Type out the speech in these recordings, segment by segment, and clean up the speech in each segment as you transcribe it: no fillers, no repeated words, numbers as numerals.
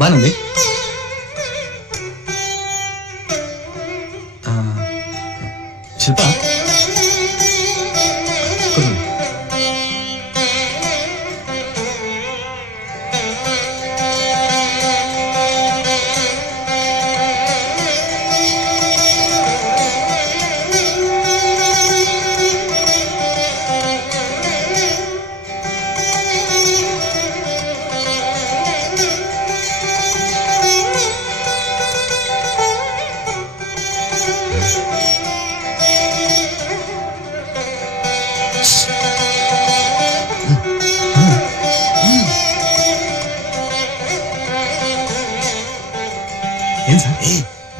ಬಾ ನಂದಿ. ಶಿಲ್ಪ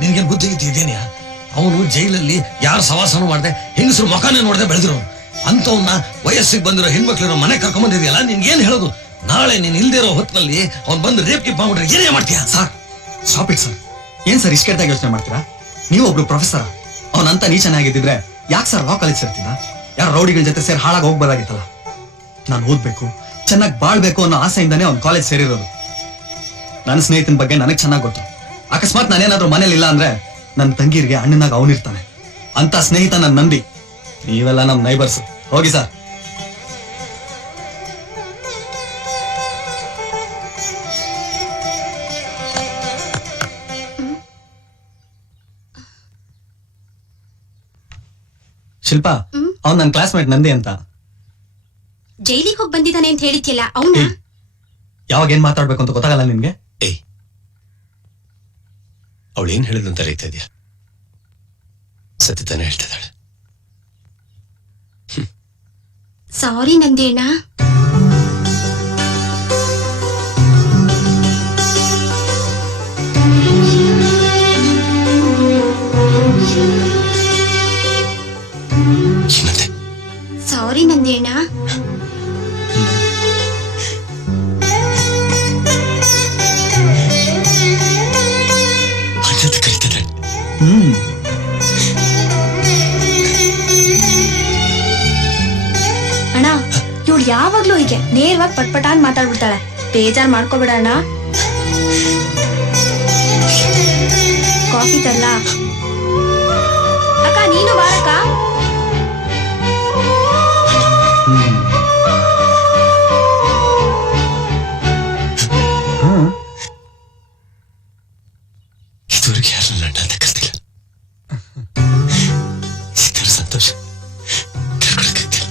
ನಿನ್ಗೆ ಬುದ್ಧಿ ಇದ್ದೇನೆಯಾ? ಅವನು ಜೈಲಲ್ಲಿ ಯಾರು ಸವಾಸನ ಮಾಡದೆ ಹೆಂಗಸರು ಮುಖಾನೇ ನೋಡದೆ ಬೆಳೆದಿರೋ ಅಂತವನ್ನ ವಯಸ್ಸಿಗೆ ಬಂದಿರೋ ಹೆಣ್ಮಕ್ಳಿರೋ ಮನೆ ಕರ್ಕೊಂಡ್ ಬಂದಿದ್ಯಲ್ಲ, ನಿನ್ಗೇನ್ ಹೇಳೋದು? ನಾಳೆ ನೀನ್ ಇಲ್ದಿರೋ ಹೊತ್ತಿನಲ್ಲಿ ಅವ್ನು ಬಂದು ರೇಪ್ ಗಿಪ್ ಮಾಡ್ಬಿಟ್ರೆ ಏನೇ ಮಾಡ್ತೀಯಾ? Sir stop it sir. ಏನ್ ಸರ್ ಇಷ್ಟೆಟ್ಟಾಗಿ ಯೋಚನೆ ಮಾಡ್ತೀರಾ? ನೀವು ಒಬ್ರು ಪ್ರೊಫೆಸರ್, ಅವನಂತ ನೀಚನಾಗಿದ್ದಿದ್ರೆ ಯಾಕೆ ಸರ್ ಲಾ ಕಾಲೇಜ್ ಸೇರ್ತಿದ್ದ? ಯಾರು ರೌಡಿಗಳ ಜೊತೆ ಸೇರಿ ಹಾಳಾಗಿ ಹೋಗ್ಬೋದಾಗಿತ್ತಲ್ಲ. ನಾನು ಓದ್ಬೇಕು, ಚೆನ್ನಾಗಿ ಬಾಳ್ಬೇಕು ಅನ್ನೋ ಆಸೆಯಿಂದಾನೇ ಅವ್ನು ಕಾಲೇಜ್ ಸೇರಿರೋದು. ನನ್ನ ಸ್ನೇಹಿತನ ಬಗ್ಗೆ ನನಗೆ ಚೆನ್ನಾಗಿ ಗೊತ್ತು. ಅಕಸ್ಮಾತ್ ನಾನೇನಾದ್ರೂ ಮನೇಲಿ ಇಲ್ಲ ಅಂದ್ರೆ ನನ್ನ ತಂಗಿರಿಗೆ ಅಣ್ಣನಾಗ ಅವನಿರ್ತಾನೆ. ಅಂತ ಸ್ನೇಹಿತ ನನ್ನ ನಂದಿ. ನೀವೆಲ್ಲ ನಮ್ ನೈಬರ್ಸ್. ಹೋಗಿ ಸರ್. ಶಿಲ್ಪಾ, ಅವ್ನ್ ನನ್ನ ಕ್ಲಾಸ್ಮೇಟ್ ನಂದಿ ಅಂತ. ಜೈಲಿಗೆ ಹೋಗಿ ಬಂದಿದ್ದಾನೆ ಅಂತ ಹೇಳಿದ್ಯಲ್ಲ ಅವನ? ಯಾವಾಗ ಏನ್ ಮಾತಾಡ್ಬೇಕು ಅಂತ ಗೊತ್ತಾಗಲ್ಲ ನಿನ್ಗೆ? ಅವಳೇನ್ ಹೇಳಿದಂತ ರೈತಾ ಇದೆಯಾ? ಸತ್ಯತಾನೆ ಹೇಳ್ತಿದ್ದಾಳೆ. ಸಾರಿ ನಂದೇಣ. ಸಾರಿ ನಂದೇಣ. ಅಣ್ಣ, ಇವಳು ಯಾವಾಗ್ಲೂ ಹೀಗೆ ನೇರವಾಗಿ ಪಟ್ಪಟ ಅಂತ ಮಾತಾಡ್ಬಿಡ್ತಾಳೆ. ಬೇಜಾರ್ ಮಾಡ್ಕೋಬೇಡ ಅಣ್ಣ. ಕಾಫಿ ತರ್ಲಾ? ಅಕ್ಕ ನೀನು ಬಾರಕ್ಕ. ಇದುವರೆಗೆ ಯಾರನ್ನ ಅಣ್ಣ ಅಂತ ಕರ್ತಿಲ್ಲ. ಸಂತೋಷ ತಿಳ್ಕೊಳಕ್ಕಾಗ್ತಿಲ್ಲ.